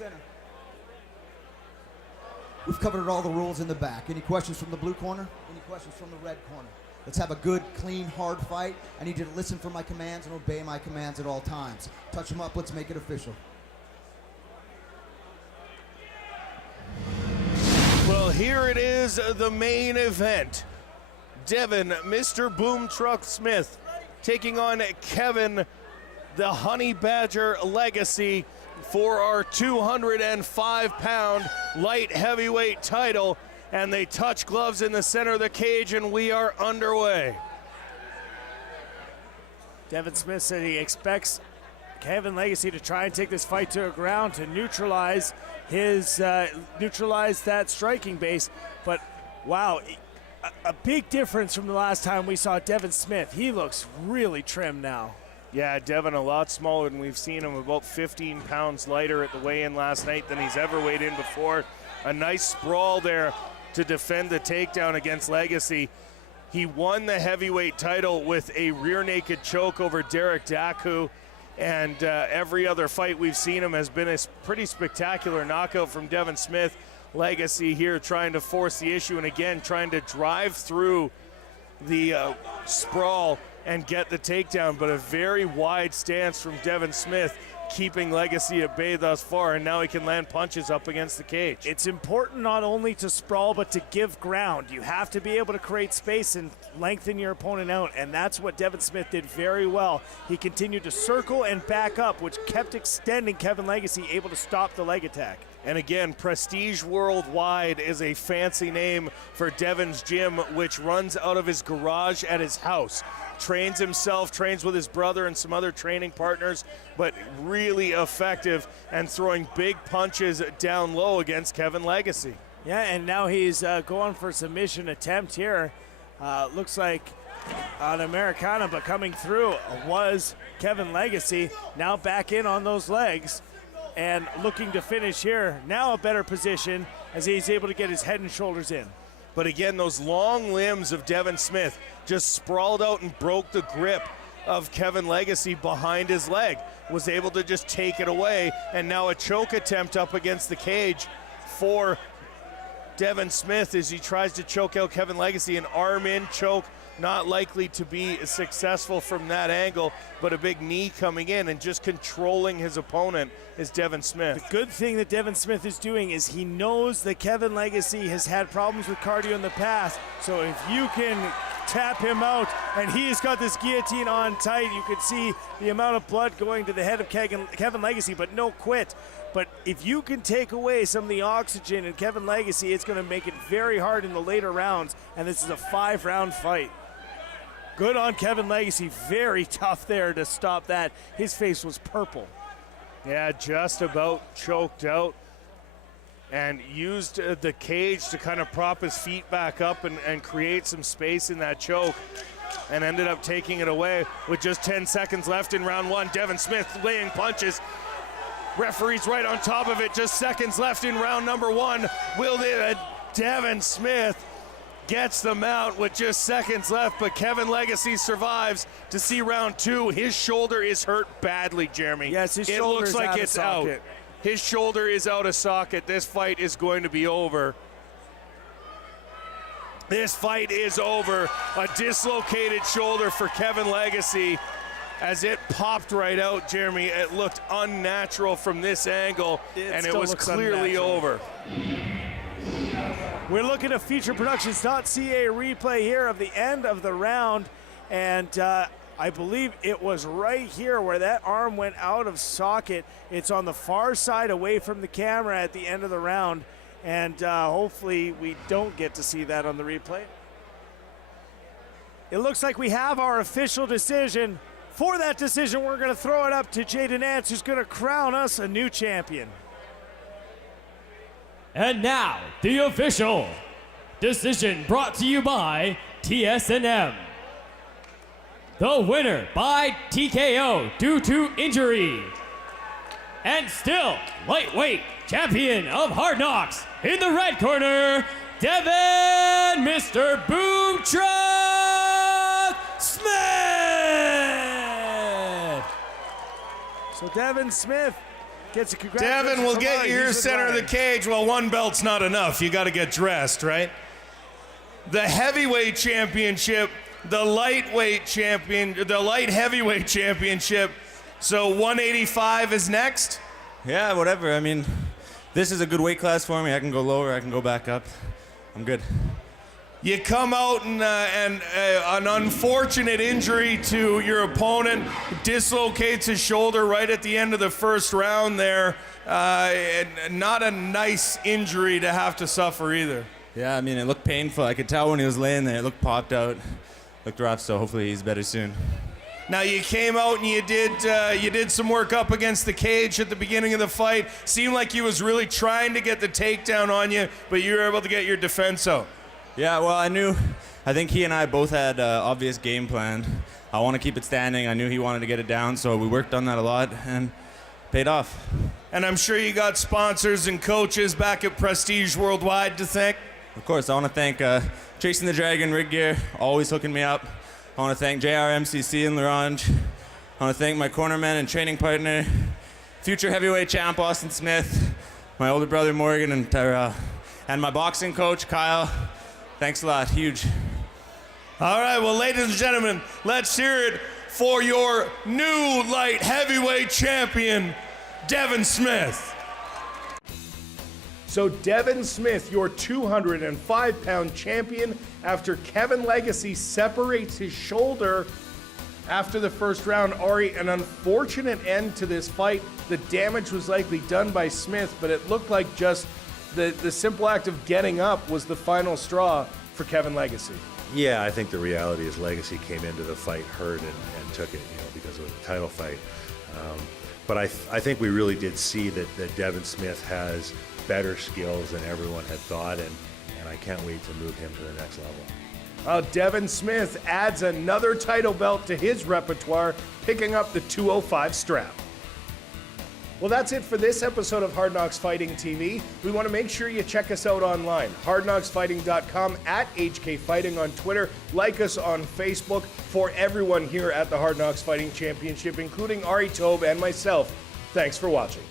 center. We've covered all the rules in the back. Any questions from the blue corner? Any questions from the red corner? Let's have a good, clean, hard fight. I need you to listen for my commands and obey my commands at all times. Touch them up. Let's make it official. Well, here it is, the main event. Devin, Mr. Boom Truck Smith, taking on Kevin, the Honey Badger Legacy, for our 205-pound light heavyweight title. And they touch gloves in the center of the cage, and we are underway. Devin Smith said he expects Kevin Legacy to try and take this fight to the ground to neutralize that striking base. But wow, a big difference from the last time we saw Devin Smith. He looks really trim now. Yeah, Devin a lot smaller than we've seen him, about 15 pounds lighter at the weigh-in last night than he's ever weighed in before. A nice sprawl there to defend the takedown against Legacy. He won the heavyweight title with a rear naked choke over Derek Daku, and every other fight we've seen him has been a pretty spectacular knockout from Devin Smith. Legacy here trying to force the issue, and again trying to drive through the sprawl and get the takedown, but a very wide stance from Devin Smith, keeping Legacy at bay thus far, and now he can land punches up against the cage. It's important not only to sprawl, but to give ground. You have to be able to create space and lengthen your opponent out, and that's what Devin Smith did very well. He continued to circle and back up, which kept extending Kevin Legacy, able to stop the leg attack. And again, Prestige Worldwide is a fancy name for Devin's gym, which runs out of his garage at his house. Trains himself, trains with his brother and some other training partners, but really effective and throwing big punches down low against Kevin Legacy. Yeah, and now he's going for a submission attempt here. Looks like an Americana, but coming through was Kevin Legacy. Now back in on those legs and looking to finish here. Now a better position as he's able to get his head and shoulders in. But again, those long limbs of Devin Smith just sprawled out and broke the grip of Kevin Legacy behind his leg. Was able to just take it away, and now a choke attempt up against the cage for Devin Smith as he tries to choke out Kevin Legacy. An arm in choke, not likely to be successful from that angle, but a big knee coming in and just controlling his opponent is Devin Smith. The good thing that Devin Smith is doing is he knows that Kevin Legacy has had problems with cardio in the past, so if you can tap him out, and he's got this guillotine on tight, you can see the amount of blood going to the head of Kevin Legacy, but no quit. But if you can take away some of the oxygen in Kevin Legacy, it's going to make it very hard in the later rounds, and this is a 5-round fight. Good on Kevin Legacy, very tough there to stop that. His face was purple. Yeah, just about choked out, and used the cage to kind of prop his feet back up and create some space in that choke, and ended up taking it away with just 10 seconds left in round one. Devin Smith laying punches. Referee's right on top of it, just seconds left in round number one. Will Devin Smith gets the mount with just seconds left, but Kevin Legacy survives to see round two. His shoulder is hurt badly, Jeremy. Yes, his shoulder is out of socket. His shoulder is out of socket. This fight is going to be over. This fight is over. A dislocated shoulder for Kevin Legacy as it popped right out, Jeremy. It looked unnatural from this angle, and it was clearly over. We're looking at featureproductions.ca replay here of the end of the round, and I believe it was right here where that arm went out of socket. It's on the far side away from the camera at the end of the round, and hopefully we don't get to see that on the replay. It looks like we have our official decision. For that decision, we're going to throw it up to Jaden Nance, who's going to crown us a new champion. And now, the official decision brought to you by TSNM. The winner by TKO due to injury. And still, lightweight champion of Hard Knocks in the red corner, Devin Mr. Boom Truck Smith. So Devin Smith Gets a congratulations. Devin will from get Ari. your He's with center of the Ryan. cage. Well, one belt's not enough. You got to get dressed, right? The heavyweight championship, the light heavyweight championship. So 185 is next. Yeah, whatever. I mean, this is a good weight class for me. I can go lower, I can go back up. I'm good. You come out and an unfortunate injury to your opponent dislocates his shoulder right at the end of the first round there. And not a nice injury to have to suffer either. Yeah, I mean, it looked painful. I could tell when he was laying there. It looked popped out. Looked rough, so hopefully he's better soon. Now you came out and you did some work up against the cage at the beginning of the fight. Seemed like he was really trying to get the takedown on you, but you were able to get your defense out. Yeah, well, I think he and I both had an obvious game plan. I want to keep it standing. I knew he wanted to get it down, so we worked on that a lot and paid off. And I'm sure you got sponsors and coaches back at Prestige Worldwide to thank. Of course, I want to thank Chasing the Dragon Rig Gear, always hooking me up. I want to thank JRMCC and Larange. I want to thank my cornerman and training partner, future heavyweight champ Austin Smith, my older brother Morgan, and my boxing coach Kyle. Thanks a lot, huge. All right, well, ladies and gentlemen, let's hear it for your new light heavyweight champion, Devin Smith. So Devin Smith, your 205-pound champion, after Kevin Legacy separates his shoulder after the first round. Ari, an unfortunate end to this fight. The damage was likely done by Smith, but it looked like just the simple act of getting up was the final straw for Kevin Legacy. Yeah, I think the reality is Legacy came into the fight hurt and took it, because it was a title fight. But I think we really did see that Devin Smith has better skills than everyone had thought, and I can't wait to move him to the next level. Devin Smith adds another title belt to his repertoire, picking up the 205 strap. Well, that's it for this episode of Hard Knocks Fighting TV. We want to make sure you check us out online, hardknocksfighting.com, at HK Fighting on Twitter. Like us on Facebook. For everyone here at the Hard Knocks Fighting Championship, including Ari Tobe and myself, thanks for watching.